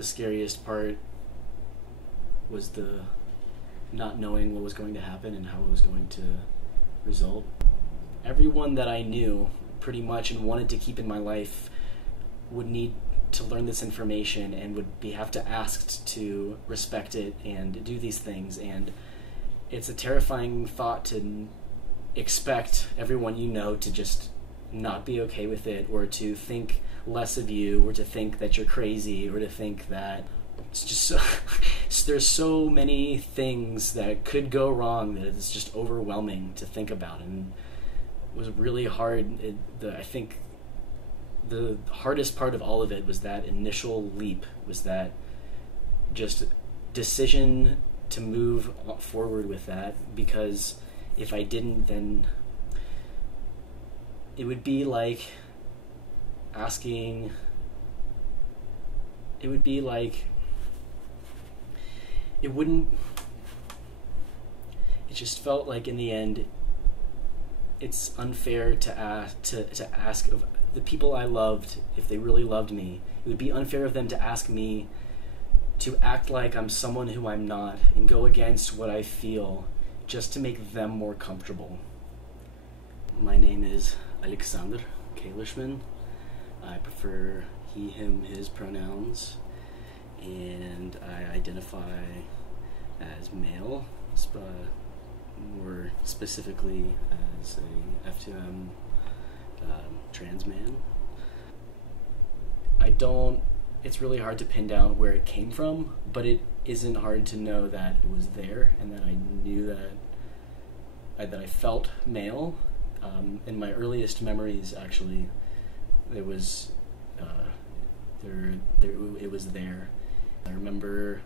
the scariest part was the not knowing what was going to happen and how it was going to result. Everyone that I knew pretty much and wanted to keep in my life would need to learn this information and would have to asked to respect it and do these things. And it's a terrifying thought to expect everyone you know to just not be okay with it, or to think less of you, or to think that you're crazy, or to think that it's just so there's so many things that could go wrong that it's just overwhelming to think about. And it was really hard. I think the hardest part of all of it was that initial leap, was that just decision to move forward with that, because if I didn't, then it would be like asking, it would be like, it wouldn't, it just felt like in the end, it's unfair to ask of the people I loved, if they really loved me, it would be unfair of them to ask me to act like I'm someone who I'm not and go against what I feel just to make them more comfortable. My name is Alexander Kalerschman. I prefer he, him, his pronouns, and I identify as male, more specifically as a F2M trans man. It's really hard to pin down where it came from, but it isn't hard to know that it was there and that I knew that I felt male. In my earliest memories, actually, it was there. I remember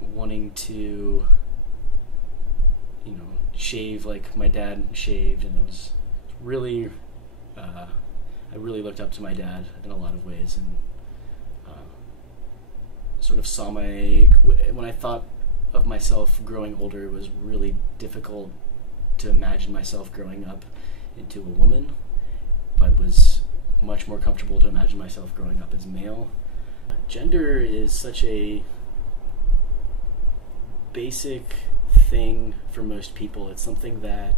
wanting to, shave like my dad shaved, and it was really, I really looked up to my dad in a lot of ways, and sort of saw when I thought of myself growing older, it was really difficult to imagine myself growing up into a woman, but was much more comfortable to imagine myself growing up as male. Gender is such a basic thing for most people. It's something that,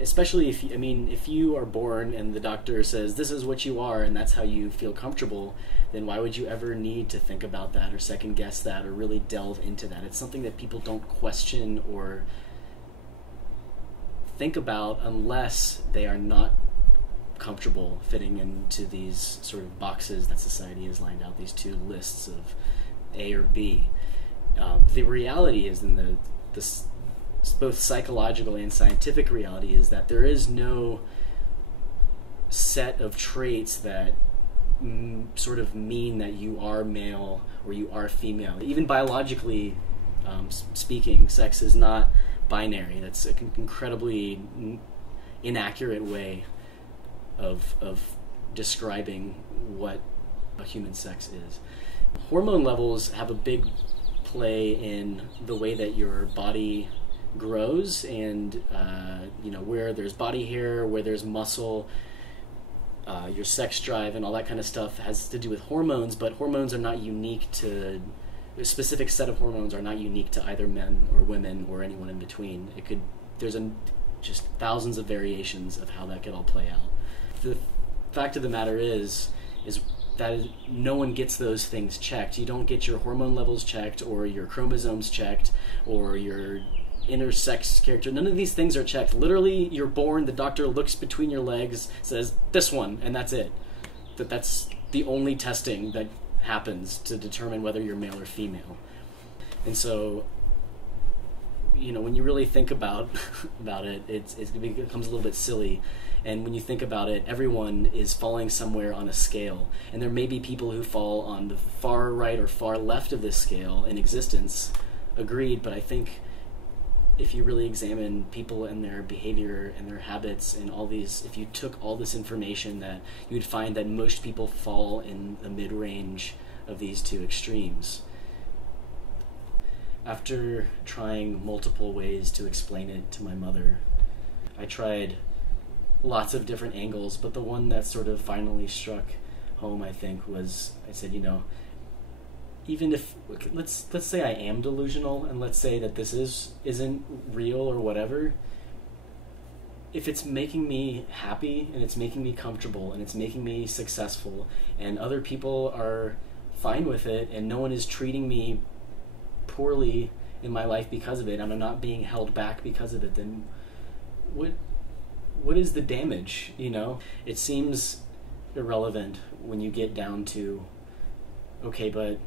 especially if you are born and the doctor says this is what you are and that's how you feel comfortable, then why would you ever need to think about that or second guess that or really delve into that? It's something that people don't question or think about unless they are not comfortable fitting into these sort of boxes that society has lined out, these two lists of A or B. The reality is, in this both psychological and scientific reality, is that there is no set of traits that sort of mean that you are male or you are female. Even biologically speaking, sex is not binary. That's an incredibly inaccurate way of describing what a human sex is. Hormone levels have a big play in the way that your body grows, and where there's body hair, where there's muscle, your sex drive and all that kind of stuff has to do with hormones. But hormones are not unique to a specific set of hormones, are not unique to either men or women or anyone in between. There's just thousands of variations of how that could all play out. The fact of the matter is that no one gets those things checked. You don't get your hormone levels checked, or your chromosomes checked, or your intersex character. None of these things are checked. Literally, you're born, the doctor looks between your legs, says, this one, and that's it. That's the only testing that happens to determine whether you're male or female. And so, when you really think about it, it becomes a little bit silly. And when you think about it, everyone is falling somewhere on a scale. And there may be people who fall on the far right or far left of this scale in existence. Agreed, but I think if you really examine people and their behavior and their habits and all these, if you took all this information, that you would find that most people fall in the mid-range of these two extremes. After trying multiple ways to explain it to my mother, I tried lots of different angles, but the one that sort of finally struck home, I think, was I said, you know, even if let's say I am delusional, and let's say that this isn't real or whatever, if it's making me happy and it's making me comfortable and it's making me successful and other people are fine with it and no one is treating me poorly in my life because of it and I'm not being held back because of it, then what is the damage, you know? It seems irrelevant when you get down to, okay, but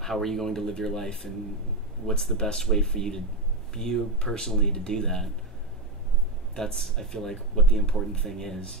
how are you going to live your life and what's the best way for you personally to do that? That's, I feel like, what the important thing is.